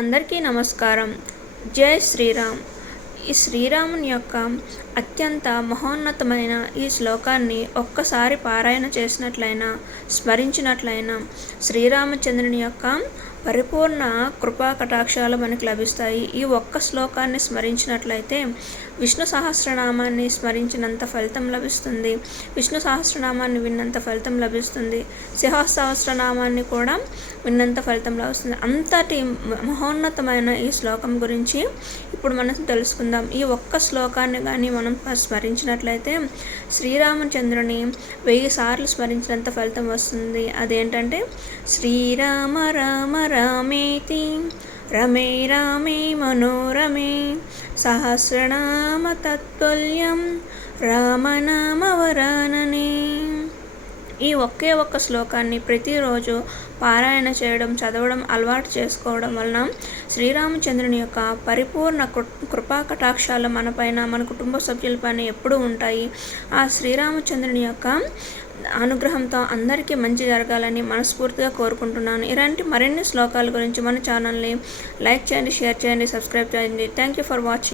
అందరికీ నమస్కారం. జై శ్రీరామ్. ఈ శ్రీరాముని యొక్క అత్యంత మహోన్నతమైన ఈ శ్లోకాన్ని ఒక్కసారి పారాయణ చేసినట్లయినా, స్మరించినట్లయినా శ్రీరామచంద్రుని యొక్క పరిపూర్ణ కృపా కటాక్షాలు మనకు లభిస్తాయి. ఈ ఒక్క శ్లోకాన్ని స్మరించినట్లయితే విష్ణు సహస్రనామాన్ని స్మరించినంత ఫలితం లభిస్తుంది. విష్ణు సహస్రనామాన్ని విన్నంత ఫలితం లభిస్తుంది. సహస్రనామాన్ని కూడా విన్నంత ఫలితం లభిస్తుంది. అంతటి మహోన్నతమైన ఈ శ్లోకం గురించి ఇప్పుడు మనం తెలుసుకుందాం. ఈ ఒక్క శ్లోకాన్ని కానీ మనం స్మరించినట్లయితే శ్రీరామచంద్రుని 1000 సార్లు స్మరించినంత ఫలితం వస్తుంది. అదేంటంటే శ్రీరామ రామ రామేతి రమే రామే మనోరమే సహస్రనామ తత్తుల్యం రామనామవరాననే. ఈ ఒకే ఒక్క శ్లోకాన్ని ప్రతిరోజు పారాయణ చేయడం, చదవడం అలవాటు చేసుకోవడం వలన శ్రీరామచంద్రుని యొక్క పరిపూర్ణ కృపా కటాక్షాలు మనపైన, మన కుటుంబ సభ్యులపైన ఎప్పుడూ ఉంటాయి. ఆ శ్రీరామచంద్రుని యొక్క అనుగ్రహంతో అందరికీ మంచి జరగాలని మనస్ఫూర్తిగా కోరుకుంటున్నాను. ఇలాంటి మరిన్ని శ్లోకాల గురించి మన ఛానల్ని లైక్ చేయండి, షేర్ చేయండి, సబ్స్క్రైబ్ చేయండి. Thank you for watching.